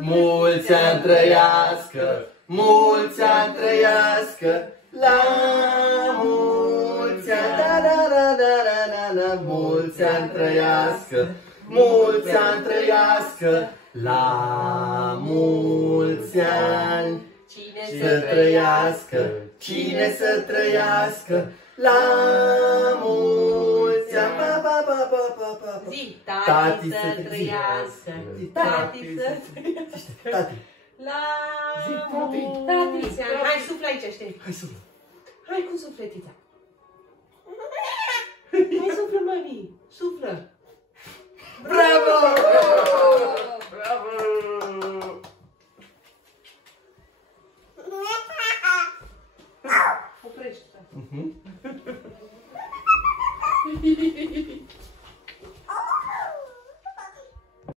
Mulți ani trăiască, mulți ani trăiască, la mulți ani, da, da, da, da, da, da, da, mulți ani trăiască, mulți ani trăiască, la mulți ani. Cine să trăiască, cine să trăiască, la mulți ani. Pa, pa, pa, pa, pa, pa. Zi, tati să trăiască, tati să trăiască. Tati. La mulți ani. Hai, suflă aici, Ștefan. Hai suflă. Hai, cum suflă, Tița? Hai, suflă, mami. Suflă. Bravo! Bravo! Oprește.